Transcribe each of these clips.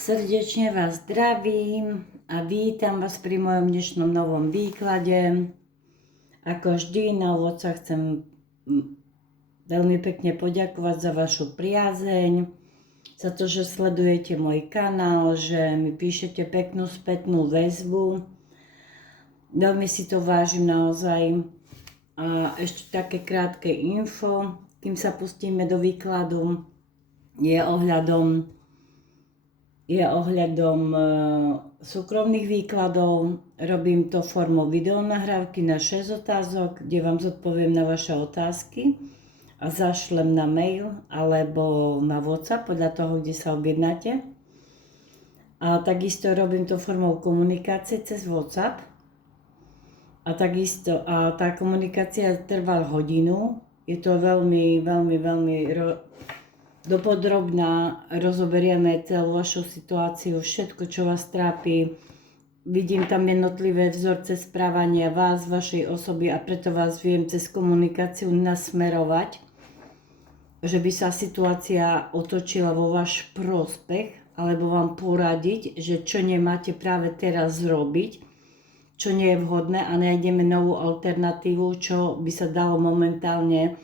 Srdečne vás zdravím a vítam vás pri mojom dnešnom novom výklade. Ako vždy, na úvod sa chcem veľmi pekne poďakovať za vašu priazeň, za to, že sledujete môj kanál, že mi píšete peknú spätnú väzbu. Veľmi si to vážim naozaj. A ešte také krátke info, kým sa pustíme do výkladu, je ohľadom súkromných výkladov. Robím to formou videonahrávky na 6 otázok, kde vám zodpoviem na vaše otázky a zašlem na mail alebo na WhatsApp, podľa toho, kde sa objednáte. A takisto robím to formou komunikácie cez WhatsApp. A takisto tá komunikácia trvá hodinu. Je to veľmi dopodrobná, rozoberieme celú vašu situáciu, všetko, čo vás trápi. Vidím tam jednotlivé vzorce správania vás, vašej osoby a preto vás viem cez komunikáciu nasmerovať, že by sa situácia otočila vo váš prospech, alebo vám poradiť, že čo nemáte práve teraz zrobiť, čo nie je vhodné a nájdeme novú alternatívu, čo by sa dalo momentálne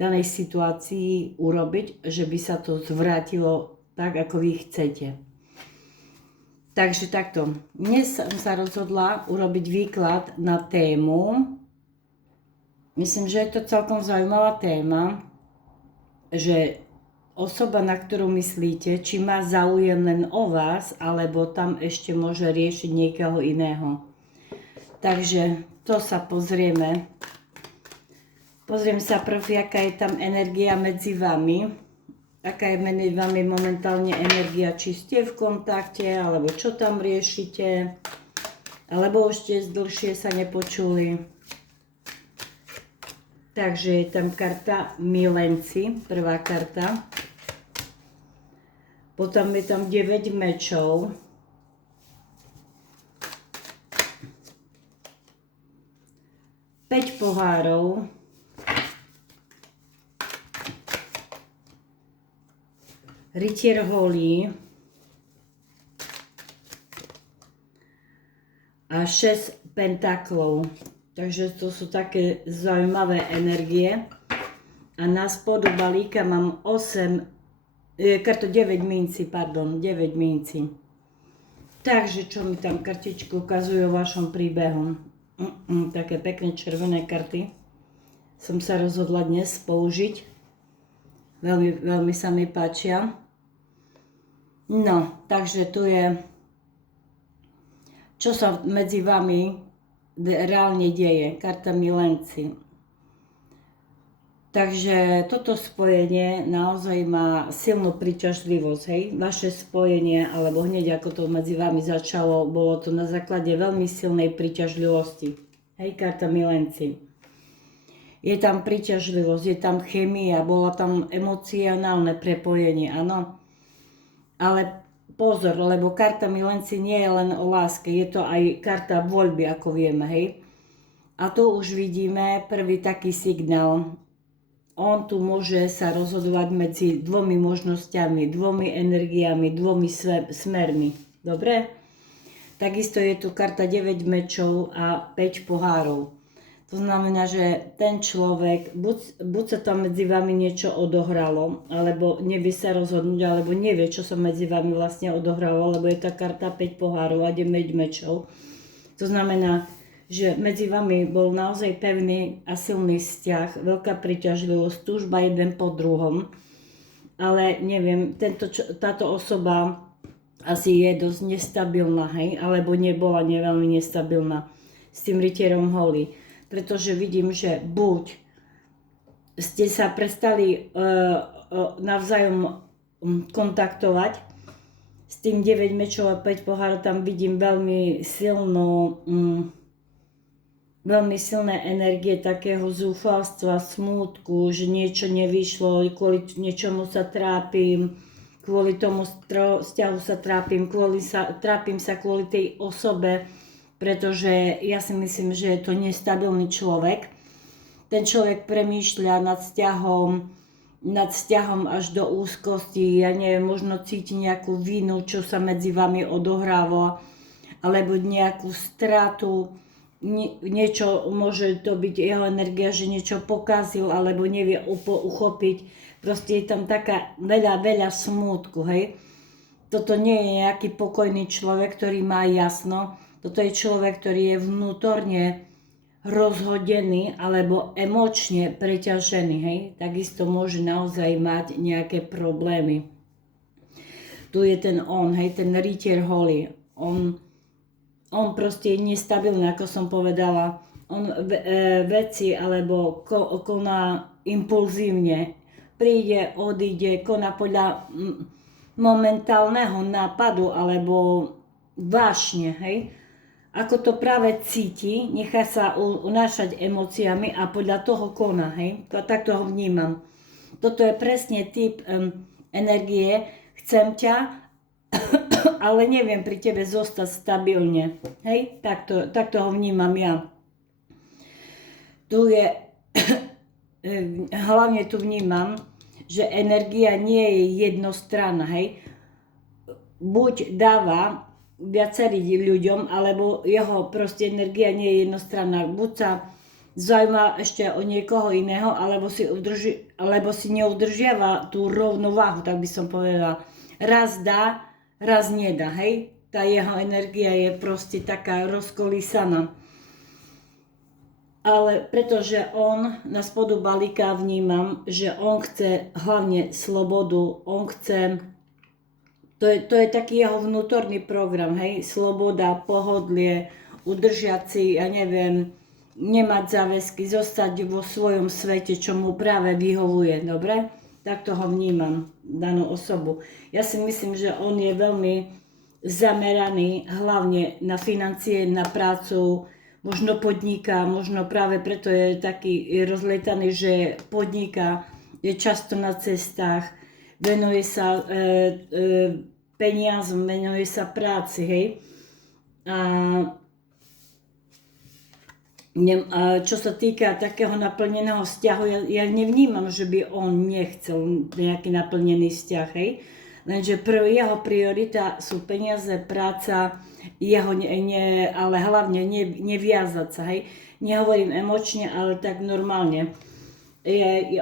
danej situácii urobiť, že by sa to zvrátilo tak, ako vy chcete. Takže takto. Dnes som sa rozhodla urobiť výklad na tému. Myslím, že je to celkom zaujímavá téma, že osoba, na ktorú myslíte, či má záujem len o vás, alebo tam ešte môže riešiť niekoho iného. Takže to sa pozrieme. Pozriem sa prv, aká je tam energia medzi vami. Aká je medzi vami momentálne energia, či ste v kontakte, alebo čo tam riešite. Alebo už ste dlhšie sa nepočuli. Takže je tam karta Milenci, prvá karta. Potom je tam 9 mečov. 5 pohárov. Rytier holí a 6 pentaklov. Takže to sú také zaujímavé energie. A na spodu balíka mám 9 mincí, 9 mincí. Takže čo mi tam kartičky ukazujú o vašom príbehu? Také pekné červené karty som sa rozhodla dnes použiť. Veľmi sa mi páčia. No, takže tu je, čo sa medzi vami reálne deje. Karta Milenci. Takže toto spojenie naozaj má silnú príťažlivosť, hej. Vaše spojenie, alebo hneď ako to medzi vami začalo, bolo to na základe veľmi silnej príťažlivosti. Hej, karta Milenci. Je tam príťažlivosť, je tam chémia, bolo tam emocionálne prepojenie, áno. Ale pozor, lebo karta Milenci nie je len o láske, je to aj karta voľby, ako vieme, hej. A tu už vidíme prvý taký signál. On tu môže sa rozhodovať medzi dvomi možnosťami, dvomi energiami, dvomi smermi. Dobre? Takisto je tu karta 9 mečov a 5 pohárov. To znamená, že ten človek, buď sa tam medzi vami niečo odohralo, alebo nevie sa rozhodnúť, alebo nevie, čo sa medzi vami vlastne odohralo, lebo je tá karta 5 pohárov a 9 mečov. To znamená, že medzi vami bol naozaj pevný a silný vzťah, veľká príťažlivosť, túžba jeden po druhom. Ale neviem, táto osoba asi je dosť nestabilná, hej, alebo nebola veľmi nestabilná s tým rytierom holí. Pretože vidím, že buď ste sa prestali navzájom kontaktovať, s tým 9 mečov a 5 pohárov tam vidím veľmi silné energie takého zúfalstva, smútku, že niečo nevyšlo, kvôli niečomu sa trápim, kvôli tomu vzťahu sa trápim, trápim sa kvôli tej osobe, pretože ja si myslím, že je to nestabilný človek. Ten človek premýšľa nad vzťahom, nad vzťahom až do úzkosti, ja neviem, možno cíti nejakú vinu, čo sa medzi vami odohráva, alebo nejakú stratu, niečo, môže to byť jeho energia, že niečo pokazil, alebo nevie uchopiť. Proste je tam taká veľa smútku, hej. Toto nie je nejaký pokojný človek, ktorý má jasno. Toto je človek, ktorý je vnútorne rozhodený alebo emočne preťažený, hej. Takisto môže naozaj mať nejaké problémy. Tu je ten on, hej, ten rytier holý. On proste je nestabilný, ako som povedala. On veci alebo koná impulzívne. Príde, odíde, koná podľa momentálneho nápadu alebo vášne, hej. Ako to práve cíti, nechá sa unášať emóciami a podľa toho koná, hej. Takto ho vnímam. Toto je presne typ energie. Chcem ťa, ale neviem pri tebe zostať stabilne. Hej, takto ho vnímam ja. Tu je, hlavne tu vnímam, že energia nie je jednostranná, hej. Buď dáva viacerým ľuďom, alebo jeho proste energia nie je jednostranná. Buď sa zaujíma ešte o niekoho iného, alebo si neudržiava tú rovnováhu, tak by som povedala. Raz dá, raz nedá, hej. Tá jeho energia je proste taká rozkolísaná. Ale pretože on na spodu balíka vnímam, že on chce hlavne slobodu, on chce, to je taký jeho vnútorný program, hej, sloboda, pohodlie, udržať si, ja neviem, nemať záväzky, zostať vo svojom svete, čo mu práve vyhovuje, dobre? Takto ho vnímam, danú osobu. Ja si myslím, že on je veľmi zameraný hlavne na financie, na prácu, možno podniká, možno práve preto je taký rozlietaný, že podniká, je často na cestách, venuje sa peniazom, venuje sa práci, hej. A čo sa týka takého naplneného vzťahu, ja nevnímam, že by on nechcel nejaký naplnený vzťah, hej. Lenže jeho priorita sú peniaze, práca, ale hlavne neviazať sa, hej. Nehovorím emočne, ale tak normálne.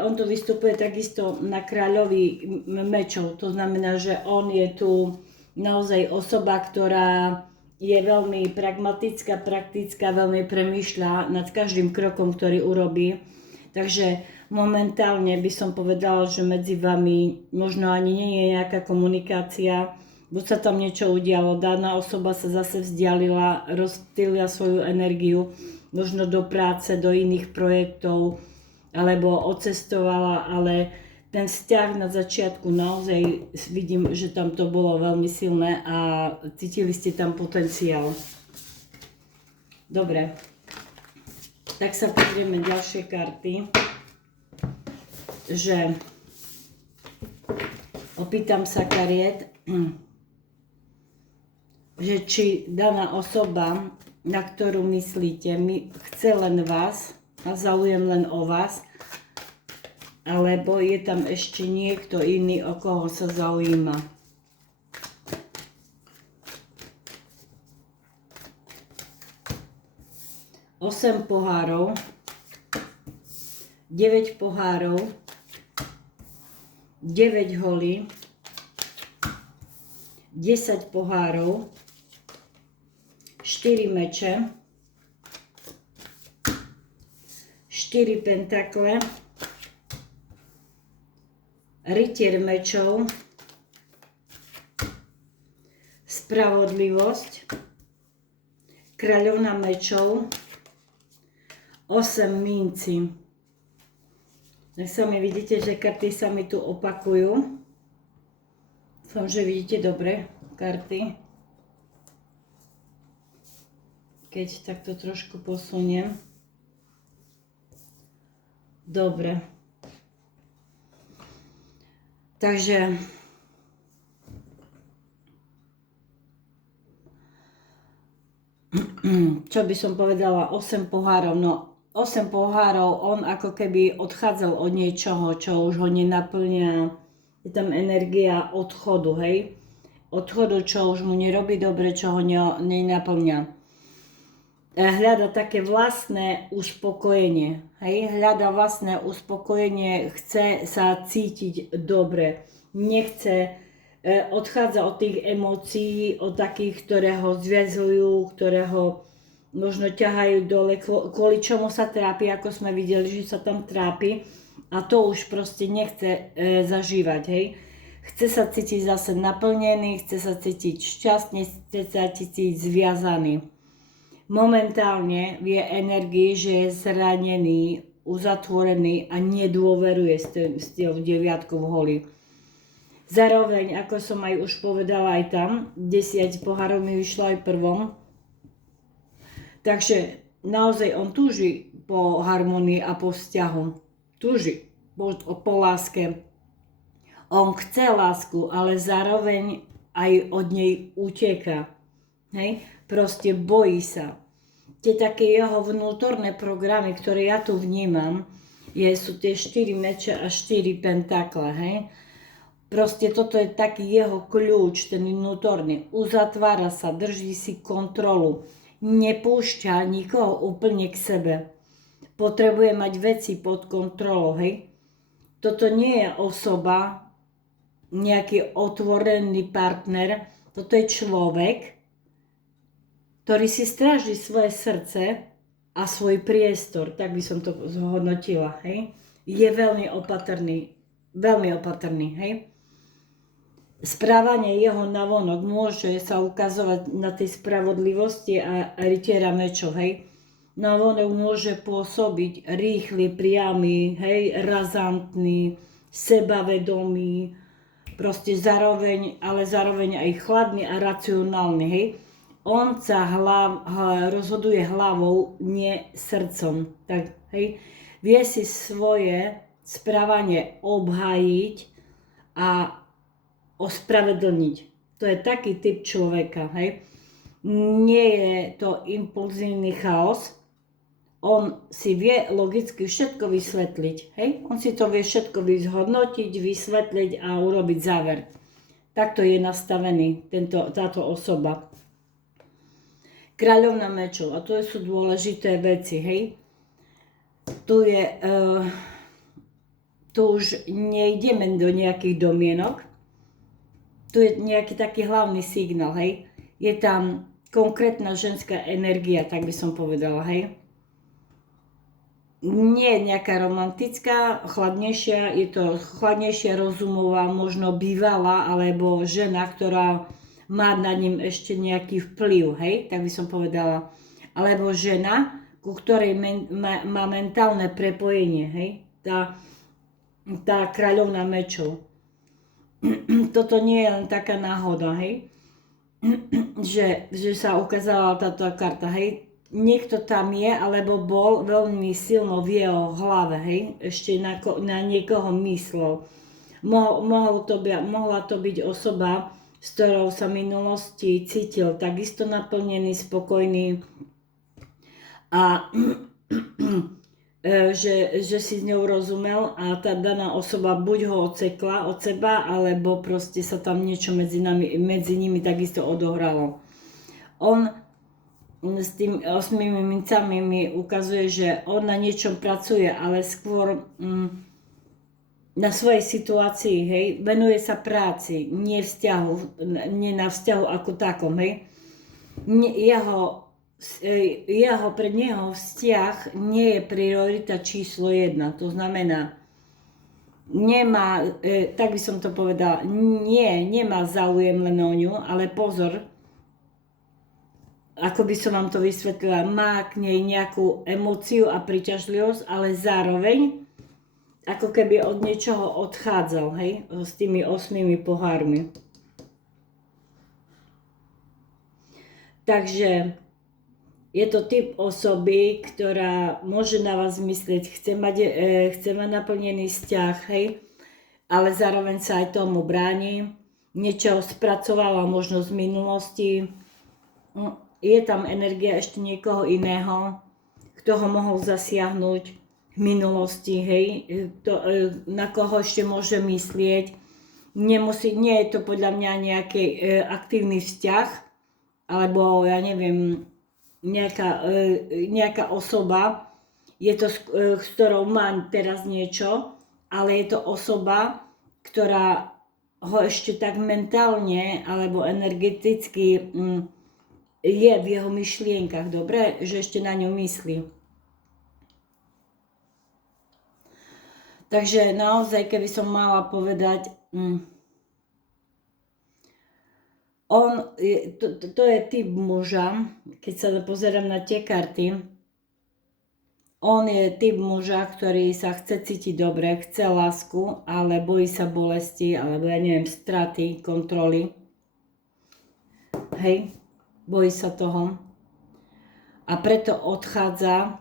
On tu vystupuje takisto na kráľovi mečov, to znamená, že on je tu naozaj osoba, ktorá je veľmi pragmatická, praktická, veľmi premýšľa nad každým krokom, ktorý urobí. Takže momentálne by som povedala, že medzi vami možno ani nie je nejaká komunikácia, buď sa tam niečo udialo, daná osoba sa zase vzdialila, rozptýlila svoju energiu, možno do práce, do iných projektov, alebo odcestovala, ale ten vzťah na začiatku naozaj vidím, že tam to bolo veľmi silné a cítili ste tam potenciál. Dobre, tak sa pozrieme ďalšie karty, že opýtam sa kariet, že či daná osoba, na ktorú myslíte, chce len vás a záujem len o vás, alebo je tam ešte niekto iný, o koho sa zaujíma. Osem pohárov, 9 pohárov, 9 holí, 10 pohárov, 4 meče, 4 pentakle, rytier mečov, spravodlivosť, kráľovna mečov, 8 mincí. Tak sami vidíte, že karty sa mi tu opakujú. Dúfam, že vidíte dobre karty. Keď takto trošku posuniem. Dobre. Takže čo by som povedala, 8 pohárov, no 8 pohárov, on ako keby odchádzal od niečoho, čo už ho nenaplňa. Je tam energia odchodu, hej? Odchodu, čo už mu nerobí dobre, čo ho nenaplňa. Hľada také vlastné uspokojenie, hej? Hľada vlastné uspokojenie, chce sa cítiť dobre, nechce, odchádza od tých emócií, od takých, ktoré ho zväzujú, ktoré ho možno ťahajú dole, kvôli čomu sa trápi, ako sme videli, že sa tam trápi a to už proste nechce zažívať, hej. Chce sa cítiť zase naplnený, chce sa cítiť šťastný, chce sa cítiť zviazaný. Momentálne vie energii, že je zranený, uzatvorený a nedôveruje s tou deviatkou v holi. Zároveň, ako som aj už povedala aj tam, 10 pohárov mi vyšlo aj prvom, takže naozaj on túži po harmonii a po vzťahu. Túži po láske. On chce lásku, ale zároveň aj od nej uteká. Hej? Proste bojí sa. Tie také jeho vnútorné programy, ktoré ja tu vnímam, sú tie 4 meče a 4 pentakle. Hej? Proste toto je taký jeho kľúč, ten vnútorný. Uzatvára sa, drží si kontrolu. Nepúšťa nikoho úplne k sebe. Potrebuje mať veci pod kontrolou, hej. Toto nie je osoba, nejaký otvorený partner, toto je človek, ktorý si stráži svoje srdce a svoj priestor, tak by som to zhodnotila, hej. Je veľmi opatrný, hej. Správanie jeho navonok môže sa ukazovať na tej spravodlivosti a rytiera mečov, hej. Navonok môže pôsobiť rýchly, priamy, hej, razantný, sebavedomý, proste zároveň, ale zároveň aj chladný a racionálny, hej. On sa rozhoduje hlavou, nie srdcom, tak, hej. Vie si svoje správanie obhájiť a ospravedlniť. To je taký typ človeka, hej. Nie je to impulzívny chaos, on si vie logicky všetko vysvetliť, hej. On si to vie všetko vyzhodnotiť, vysvetliť a urobiť záver. Takto je nastavený táto osoba. Kráľovna mečov, a to sú dôležité veci, hej. Tu už nejdeme do nejakých domienok, tu je nejaký taký hlavný signál, hej. Je tam konkrétna ženská energia, tak by som povedala, hej. Nie je nejaká romantická, chladnejšia, je to chladnejšia rozumová, možno bývalá, alebo žena, ktorá má na ním ešte nejaký vplyv, hej, tak by som povedala. Alebo žena, ku ktorej má mentálne prepojenie, hej, tá kráľovna mečov. Toto nie je len taká náhoda, hej, že sa ukázala táto karta, hej. Niekto tam je, alebo bol veľmi silno v jeho hlave, hej, ešte na niekoho myslel. Mohla to byť osoba, s ktorou sa v minulosti cítil takisto naplnený, spokojný a že si s ňou rozumel a tá daná osoba buď ho odsekla od seba, alebo proste sa tam niečo medzi nimi takisto odohralo. On s tými 8 mincami mi ukazuje, že on na niečom pracuje, ale skôr na svojej situácii, hej, venuje sa práci, nie na vzťahu ako takom, hej. Pre neho vzťah nie je priorita číslo 1, to znamená, nemá, tak by som to povedala, nemá záujem len o ňu, ale pozor, ako by som vám to vysvetlila, má k nej nejakú emóciu a príťažlivosť, ale zároveň ako keby od niečoho odchádzal, hej, s tými 8 pohármi. Takže je to typ osoby, ktorá môže na vás myslieť, chce mať naplnený vzťah, hej, ale zároveň sa aj tomu bráni, niečo spracovala možno z minulosti, je tam energia ešte niekoho iného, kto ho mohol zasiahnuť v minulosti, hej, na koho ešte môže myslieť. Nie je to podľa mňa nejaký aktívny vzťah, alebo ja neviem, nejaká osoba, je to, s ktorou mám teraz niečo, ale je to osoba, ktorá ho ešte tak mentálne alebo energeticky je v jeho myšlienkach, dobre, že ešte na ňu myslí. Takže naozaj, keby som mala povedať, to je typ muža, keď sa pozerám na tie karty, on je typ muža, ktorý sa chce cítiť dobre, chce lásku, ale bojí sa bolesti, alebo ja neviem, straty, kontroly. Hej, bojí sa toho. A preto odchádza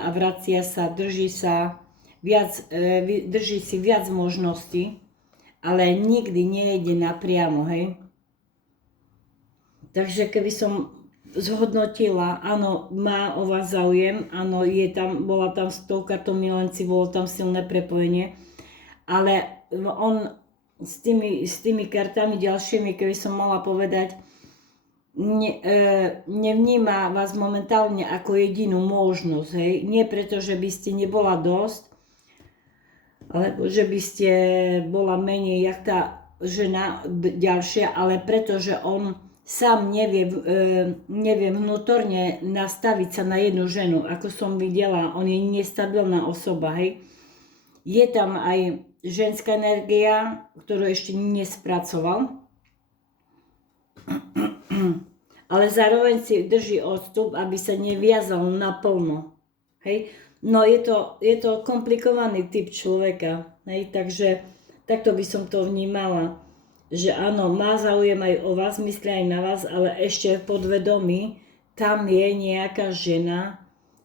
a vracia sa, drží si viac možností, ale nikdy nejde napriamo, hej. Takže keby som zhodnotila, áno, má o vás záujem, áno, bola tam s tou kartou milenci, bolo tam silné prepojenie, ale on s tými kartami ďalšími, keby som mohla povedať, nevníma vás momentálne ako jedinú možnosť, hej? Nie preto, že by ste nebola dosť, alebo že by ste bola menej jak tá žena ďalšia, ale preto, že on sám nevie vnútorne nastaviť sa na jednu ženu. Ako som videla, on je nestabilná osoba, hej? Je tam aj ženská energia, ktorú ešte nespracoval, ale zároveň si drží odstup, aby sa neviazal naplno. Hej? No je to komplikovaný typ človeka, hej? Takže takto by som to vnímala, že áno, má záujem aj o vás, myslí aj na vás, ale ešte v podvedomí tam je nejaká žena,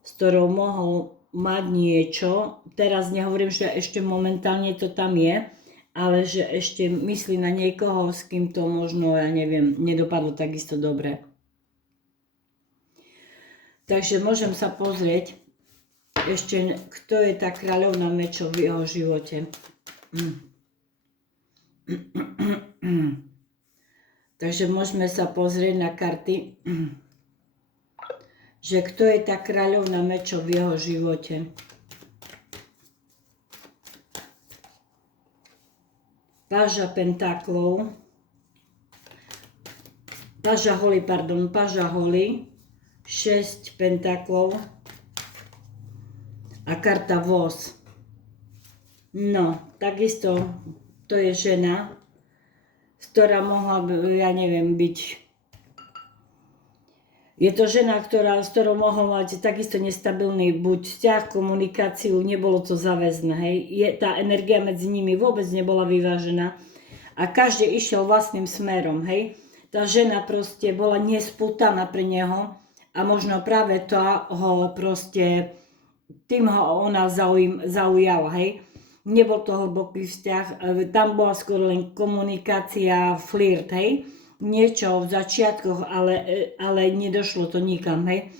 s ktorou mohol mať niečo. Teraz nehovorím, že ešte momentálne to tam je, ale že ešte myslí na niekoho, s kým to možno, ja neviem, nedopadlo takisto dobre. Takže môžem sa pozrieť ešte, kto je tá kráľovná mečov v jeho živote. Takže môžeme sa pozrieť na karty, že kto je tá kráľovná mečov v jeho živote. Páža pentaklov, páža holy, 6 pentaklov a karta voz. No, takisto to je žena, ktorá mohla, ja neviem, byť. Je to žena, s ktorou mohol mať takisto nestabilný buď vzťah, komunikáciu, nebolo to záväzné, hej. Tá energia medzi nimi vôbec nebola vyvážená a každý išiel vlastným smerom, hej. Tá žena proste bola nespútaná pre neho a možno práve to ho proste, tým ho ona zaujala, hej. Nebol to hlboký vzťah, tam bola skôr len komunikácia, flirt, hej. Niečo v začiatkoch, ale nedošlo to nikam, hej.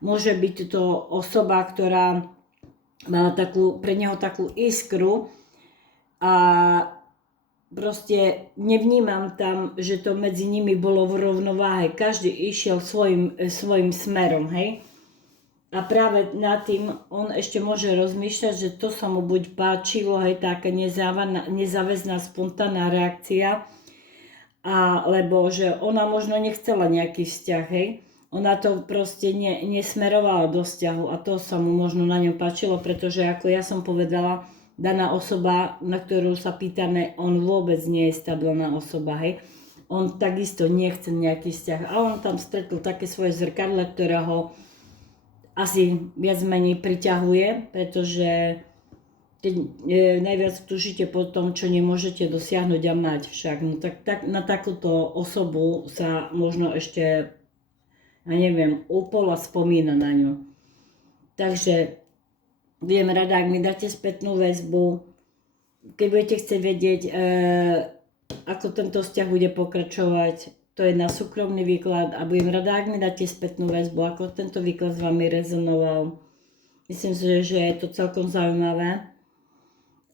Môže byť to osoba, ktorá mala pre neho takú iskru a proste nevnímam tam, že to medzi nimi bolo v rovnováhe. Každý išiel svojim smerom, hej. A práve nad tým on ešte môže rozmýšľať, že to sa mu buď páčilo, hej, taká nezáväzná, spontánna reakcia, alebo že ona možno nechcela nejaký vzťah, hej. Ona to proste nesmerovala do vzťahu a to sa mu možno na ňom páčilo, pretože ako ja som povedala, daná osoba, na ktorú sa pýtame, on vôbec nie je stabilná osoba, hej. On takisto nechce nejaký vzťah a on tam stretol také svoje zrkadle, ktoré ho asi viac menej priťahuje, pretože keď najviac tužíte po tom, čo nemôžete dosiahnuť a mať však, no tak na takúto osobu sa možno ešte, ja neviem, úpola spomína na ňu. Takže budem rada, ak mi dáte spätnú väzbu, keď budete chcieť vedieť, ako tento vzťah bude pokračovať, to je na súkromný výklad a budem rada, ak mi dáte spätnú väzbu, ako tento výklad s vami rezonoval. Myslím si, že je to celkom zaujímavé.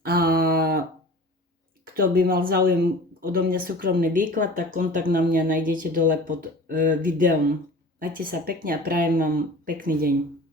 A kto by mal záujem odo mňa súkromný výklad, tak kontakt na mňa nájdete dole pod videom. Majte sa pekne a prajem vám pekný deň.